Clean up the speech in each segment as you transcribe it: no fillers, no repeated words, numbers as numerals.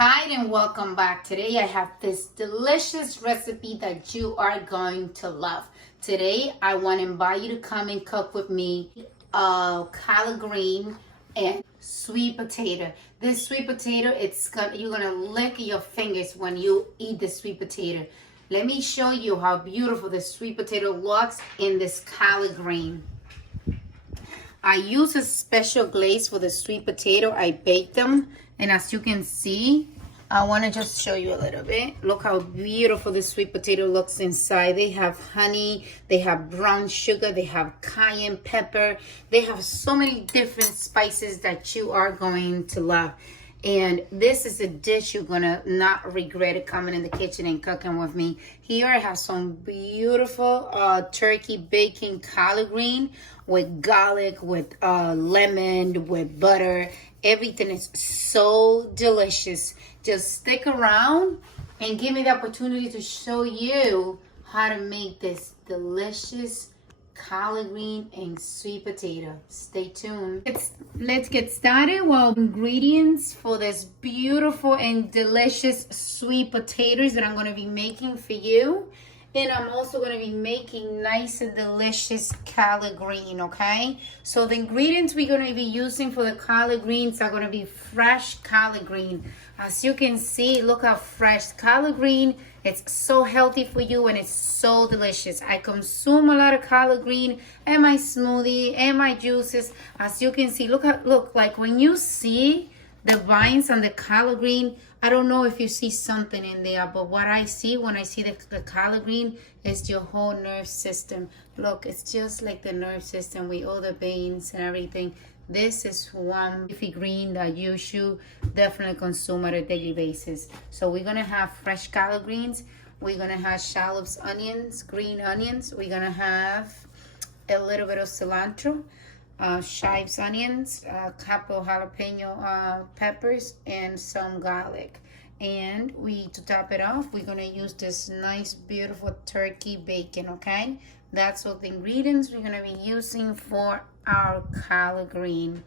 Hi and welcome back. Today I have this delicious recipe that you are going to love. Today I want to invite you to come and cook with me collard green and sweet potato. This sweet potato, you're gonna lick your fingers when you eat the sweet potato. Let me show you how beautiful the sweet potato looks in this collard green. I use a special glaze for the sweet potato. I bake them, and as you can see, I want to just show you a little bit. Look how beautiful the sweet potato looks inside. They have honey, they have brown sugar, they have cayenne pepper. They have so many different spices that you are going to love. And this is a dish you're gonna not regret it coming in the kitchen and cooking with me. Here I have some beautiful turkey bacon collard green with garlic, with lemon, with butter. Everything is so delicious. Just stick around and give me the opportunity to show you how to make this delicious collard green and sweet potato. Stay tuned. Let's get started. Well, ingredients for this beautiful and delicious sweet potatoes that I'm going to be making for you. And I'm also going to be making nice and delicious collard green, okay? So the ingredients we're going to be using for the collard greens are going to be fresh collard green. As you can see, look how fresh collard green. It's so healthy for you and it's so delicious. I consume a lot of collard green in my smoothie and my juices. As you can see, look, like when you see the vines on the collard green, I don't know if you see something in there, but what I see when I see the collard green is your whole nerve system. Look, it's just like the nerve system with all the veins and everything. This is one leafy green that you should definitely consume on a daily basis. So we're gonna have fresh collard greens. We're gonna have shallots, onions, green onions. We're gonna have a little bit of cilantro, chives onions, a couple jalapeno peppers, and some garlic. And to top it off, we're gonna use this nice, beautiful turkey bacon, okay? That's all the ingredients we're gonna be using for our collard green.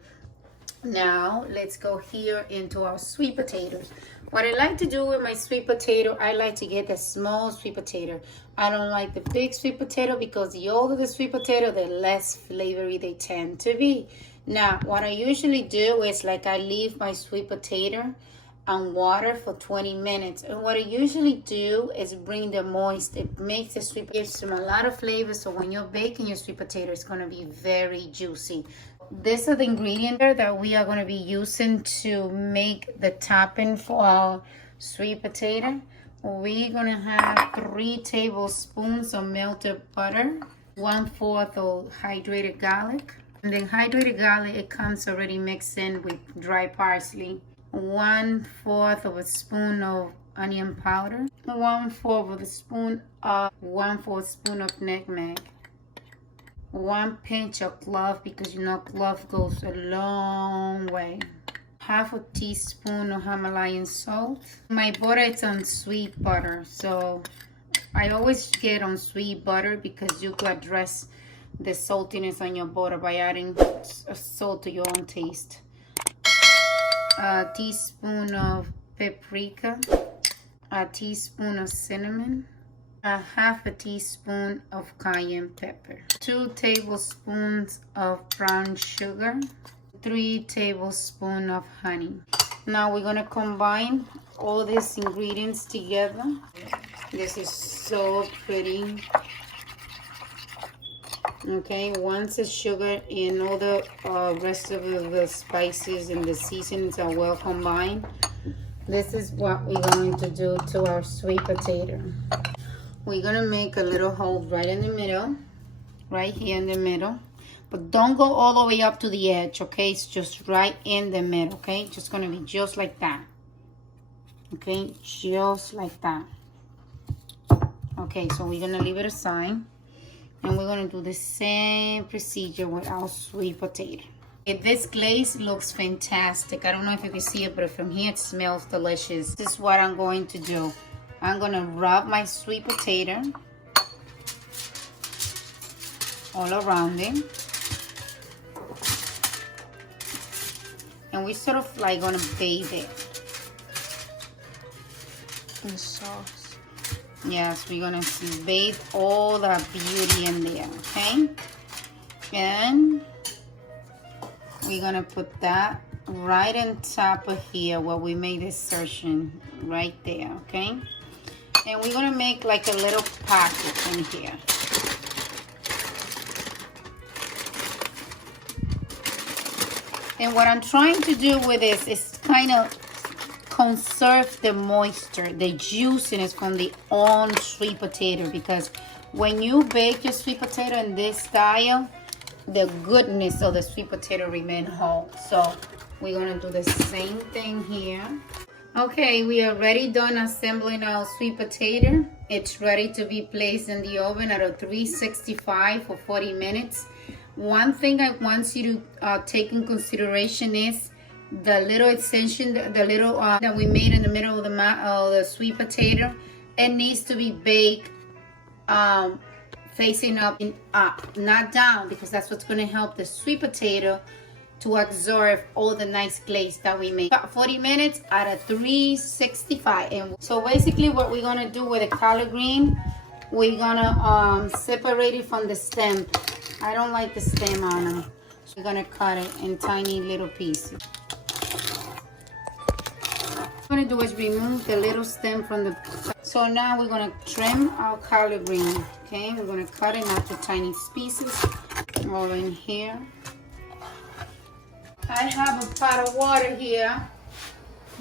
Now, let's go here into our sweet potatoes. What I like to do with my sweet potato, I like to get the small sweet potato. I don't like the big sweet potato because the older the sweet potato, the less flavory they tend to be. Now, what I usually do is I leave my sweet potato on water for 20 minutes. And what I usually do is bring the moist. It makes the sweet potato, gives them a lot of flavor. So when you're baking your sweet potato, it's gonna be very juicy. These are the ingredients that we are gonna be using to make the topping for our sweet potato. We're gonna have 3 tablespoons of melted butter, 1/4 of hydrated garlic. And the hydrated garlic, it comes already mixed in with dry parsley. 1/4 of a spoon of onion powder, 1/4 of a spoon of 1/4 spoon of nutmeg, 1 pinch of clove, because you know clove goes a long way, 1/2 teaspoon of Himalayan salt. My butter is on sweet butter, so I always get on sweet butter because you can address the saltiness on your butter by adding salt to your own taste. A teaspoon of paprika, a teaspoon of cinnamon, 1/2 teaspoon of cayenne pepper, 2 tablespoons of brown sugar, 3 tablespoons of honey. Now we're gonna combine all these ingredients together. This is so pretty. Okay, once the sugar and all the rest of the spices and the seasonings are well combined, this is what we're going to do to our sweet potato. We're gonna make a little hole right in the middle, right here in the middle, but don't go all the way up to the edge, okay? It's just right in the middle, okay? Just gonna be just like that, okay? Just like that. Okay, so we're gonna leave it aside. And we're gonna do the same procedure with our sweet potato. This glaze looks fantastic. I don't know if you can see it, but from here it smells delicious. This is what I'm going to do. I'm gonna rub my sweet potato all around it. And we sort of gonna bathe it. And sauce. Yes, we're gonna bathe all that beauty in there, okay? And we're gonna put that right on top of here where we made this insertion, right there, okay? And we're gonna make like a little pocket in here. And what I'm trying to do with this is kind of conserve the moisture, the juiciness from the on sweet potato, because when you bake your sweet potato in this style, the goodness of the sweet potato remain whole. So we're gonna do the same thing here. Okay, we are already done assembling our sweet potato. It's ready to be placed in the oven at a 365 for 40 minutes. One thing I want you to take in consideration is the little extension, the little that we made in the middle of the sweet potato. It needs to be baked facing up and up, not down, because that's what's going to help the sweet potato to absorb all the nice glaze that we made. About 40 minutes at a 365. And so basically what we're going to do with the collard green, we're going to separate it from the stem. I don't like the stem on them. So we're going to cut it in tiny little pieces. What I'm going to do is remove the little stem from the... So now we're going to trim our collard green. Okay, we're going to cut it out to tiny pieces. Roll in here. I have a pot of water here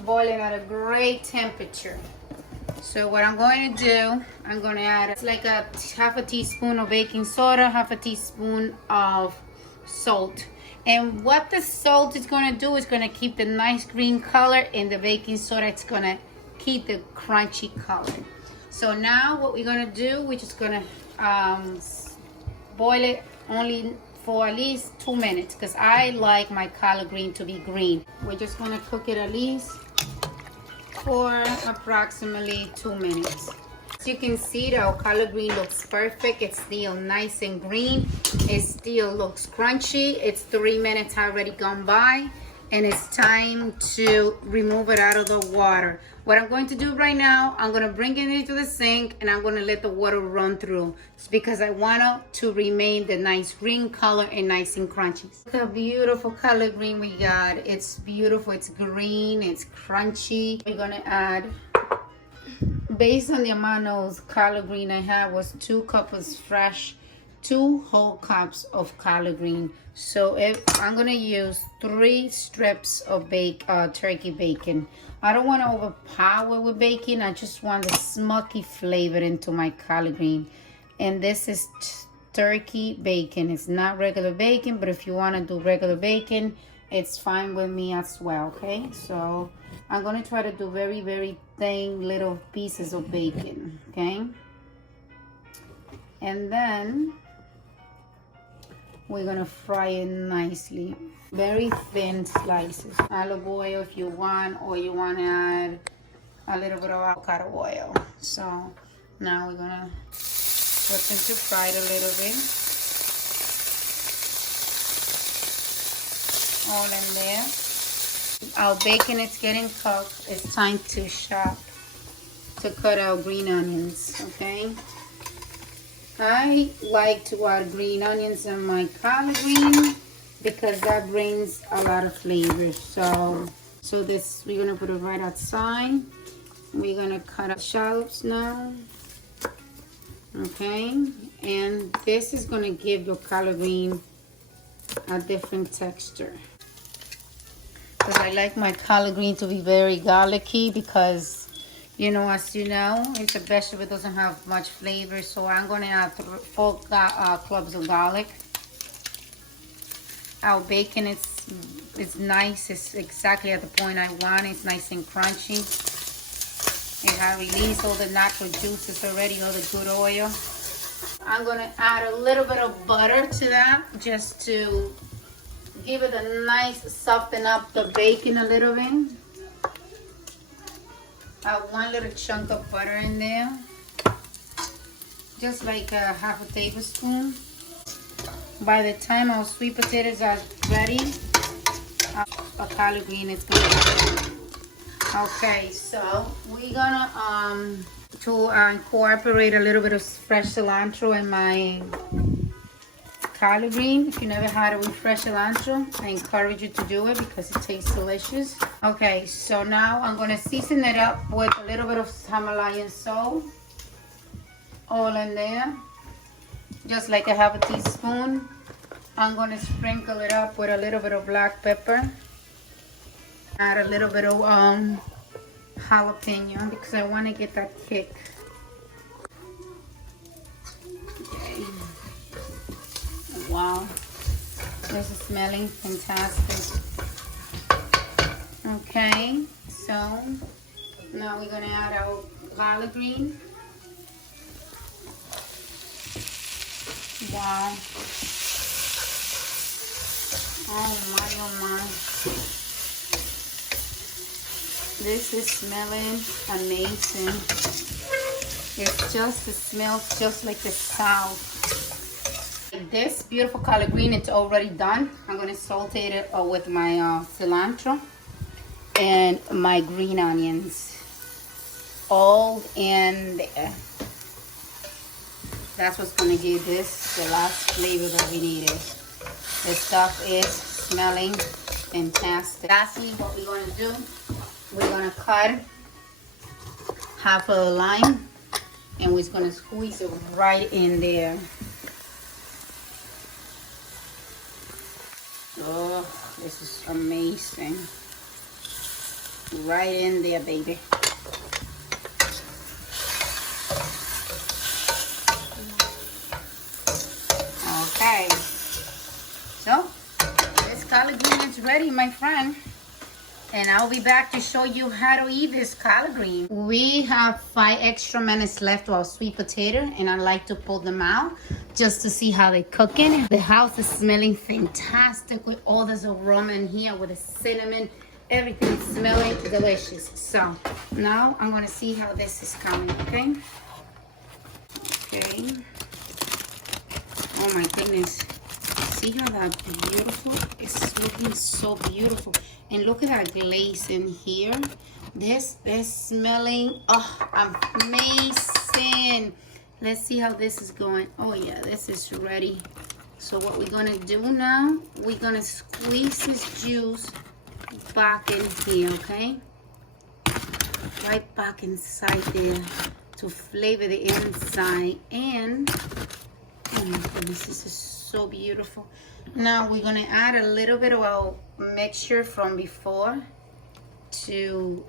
boiling at a great temperature. So what I'm going to do, I'm going to add it's like a half a teaspoon of baking soda, half a teaspoon of salt. And what the salt is going to do is going to keep the nice green color, and the baking soda it's going to keep the crunchy color. So now what we're going to do, we're just going to boil it only for at least 2 minutes, because I like my collard green to be green. We're just going to cook it at least for approximately 2 minutes. As you can see, our collard green looks perfect. It's still nice and green. It still looks crunchy. It's 3 minutes already gone by, and it's time to remove it out of the water. What I'm going to do right now, I'm going to bring it into the sink, and I'm going to let the water run through. It's because I want it to remain the nice green color and nice and crunchy. Look how beautiful collard green we got. It's beautiful. It's green. It's crunchy. We're going to add, based on the amount of collard green I have, was 2 cups fresh, 2 whole cups of collard green. So if I'm going to use 3 strips of turkey bacon. I don't want to overpower with bacon. I just want the smoky flavor into my collard green. And this is turkey bacon. It's not regular bacon, but if you want to do regular bacon, it's fine with me as well, okay? So I'm going to try to do very, very thin little pieces of bacon, okay? And then we're going to fry it nicely. Very thin slices. Olive oil if you want, or you want to add a little bit of avocado oil. So now we're gonna put them to fry it a little bit. All in there. Our bacon is getting cooked. It's time to cut our green onions, okay? I like to add green onions in my collard green, because that brings a lot of flavor. So this, we're gonna put it right outside. We're gonna cut up shallots now, okay? And this is gonna give your collard green a different texture, because I like my collard green to be very garlicky, because you know, as you know, it's a vegetable, it doesn't have much flavor. So I'm gonna add 4 cloves of garlic. Our bacon is nice. It's exactly at the point I want. It's nice and crunchy. It has released all the natural juices already, all the good oil. I'm going to add a little bit of butter to that, just to give it a nice, soften up the bacon a little bit. Add 1 little chunk of butter in there. Just like a half a tablespoon. By the time our sweet potatoes are ready, our collard green is going to be ready. Okay, so we're gonna to incorporate a little bit of fresh cilantro in my collard green. If you never had it with fresh cilantro, I encourage you to do it because it tastes delicious. Okay, so now I'm gonna season it up with a little bit of Himalayan salt, all in there, just like I have a teaspoon. I'm gonna sprinkle it up with a little bit of black pepper. Add a little bit of jalapeno because I want to get that kick. Okay. Wow, this is smelling fantastic. Okay, so now we're gonna add our collard green. Wow. Oh my. This is smelling amazing. It smells just like the South. This beautiful collard green, it's already done. I'm gonna saute it with my cilantro and my green onions. All in there. That's what's gonna give this the last flavor that we needed. The stuff is smelling fantastic. Lastly, what we're gonna do, we're gonna cut half of a lime and we're gonna squeeze it right in there. Oh, this is amazing. Right in there, baby. Okay. So, this collard green is ready, my friend. And I'll be back to show you how to eat this collard green. We have 5 extra minutes left of our sweet potato, and I like to pull them out just to see how they're cooking. The house is smelling fantastic with all this aroma in here with the cinnamon. Everything is smelling delicious. So now I'm gonna see how this is coming, okay? Okay. Oh my goodness. See how that beautiful? It's looking so beautiful. And look at that glaze in here. This is smelling amazing. Let's see how this is going. Oh yeah, this is ready. So what we're gonna do now, we're gonna squeeze this juice back in here, okay? Right back inside there to flavor the inside. And oh my goodness, this is so beautiful. Now we're gonna add a little bit of our mixture from before to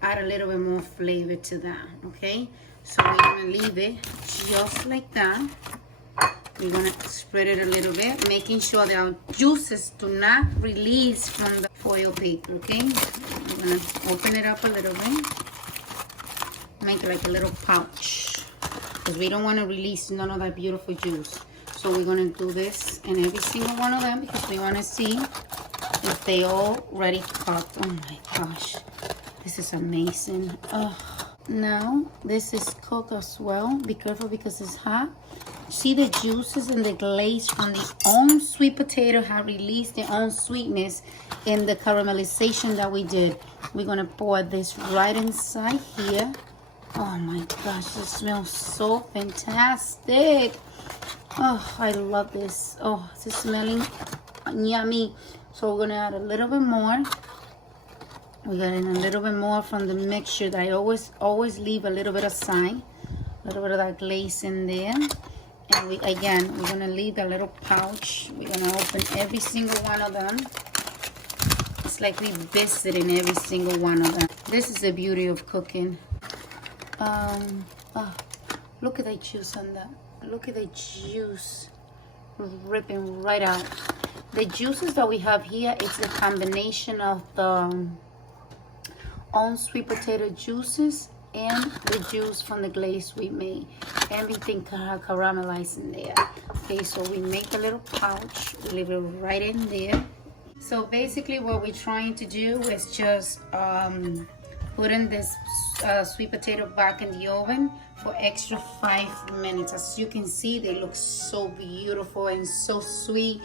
add a little bit more flavor to that, okay? So we're gonna leave it just like that. We're gonna spread it a little bit, making sure that our juices do not release from the foil paper, okay? We're gonna open it up a little bit, make it like a little pouch, because we don't wanna release none of that beautiful juice. So we're gonna do this in every single one of them because we wanna see if they already cooked. Oh my gosh, this is amazing. Now this is cooked as well. Be careful because it's hot. See the juices and the glaze from the own sweet potato have released their own sweetness in the caramelization that we did. We're gonna pour this right inside here. Oh my gosh, it smells so fantastic. Oh, I love this. Oh, it's smelling yummy. So we're gonna add a little bit more. We got in a little bit more from the mixture that I always leave a little bit aside. A little bit of that glaze in there. And we're gonna leave a little pouch. We're gonna open every single one of them. It's like we biscuit in every single one of them. This is the beauty of cooking. Look at the juice on that. Look at the juice ripping right out. The juices that we have here, it's a combination of the own sweet potato juices and the juice from the glaze we made. Everything caramelized in there. Okay, so we make a little pouch, we leave it right in there. So basically what we're trying to do is just put in this sweet potato back in the oven for extra 5 minutes. As you can see, they look so beautiful and so sweet.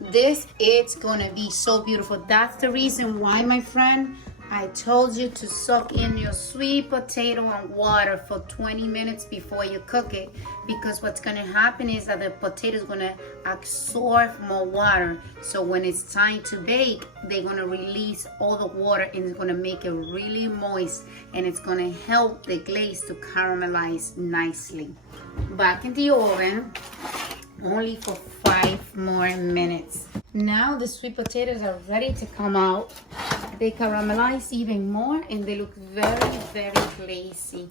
This, it's gonna be so beautiful. That's the reason why, my friend, I told you to soak in your sweet potato and water for 20 minutes before you cook it, because what's going to happen is that the potato is going to absorb more water. So when it's time to bake, they're going to release all the water, and it's going to make it really moist, and it's going to help the glaze to caramelize nicely. Back in the oven, only for 5 more minutes. Now the sweet potatoes are ready to come out. They caramelize even more, and they look very, very glazy.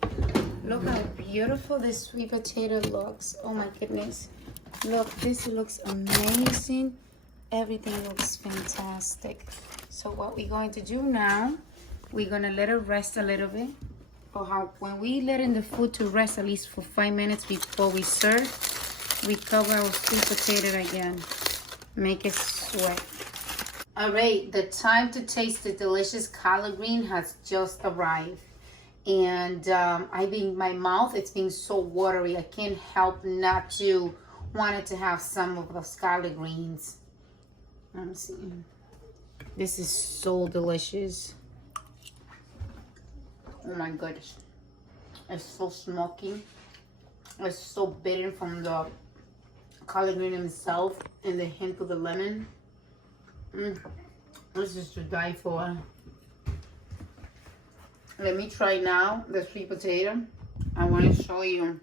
Look how beautiful this sweet potato looks. Oh my goodness. Look, this looks amazing. Everything looks fantastic. So what we're going to do now, we're gonna let it rest a little bit. When we let in the food to rest at least for 5 minutes before we serve, we cover our sweet potato again. Make it sweat. All right, the time to taste the delicious collard green has just arrived. And my mouth, it's being so watery. I can't help not to want to have some of those collard greens. Let me see. This is so delicious. Oh my goodness. It's so smoky. It's so bitter from the collard green himself and the hint of the lemon. This is to die for. Let me try now the sweet potato. I want to show you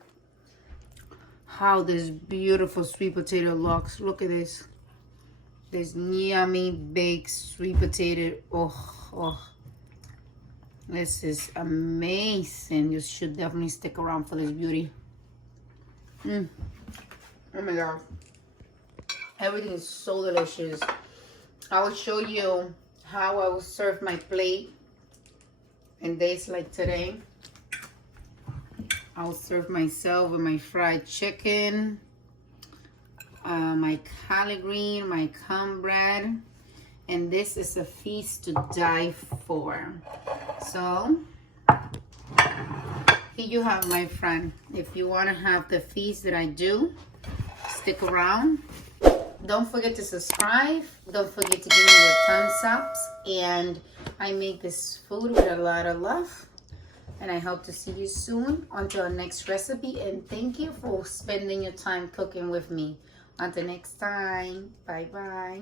how this beautiful sweet potato looks. Look at this. This yummy baked sweet potato. Oh. This is amazing. You should definitely stick around for this beauty. Oh my God. Everything is so delicious. I will show you how I will serve my plate in days like today. I'll serve myself with my fried chicken, my collard green, my cornbread, and this is a feast to die for. So here you have, my friend. If you want to have the feast that I do, stick around. Don't forget to subscribe. Don't forget to give me your thumbs ups. And I make this food with a lot of love. And I hope to see you soon until our next recipe. And thank you for spending your time cooking with me. Until next time. Bye-bye.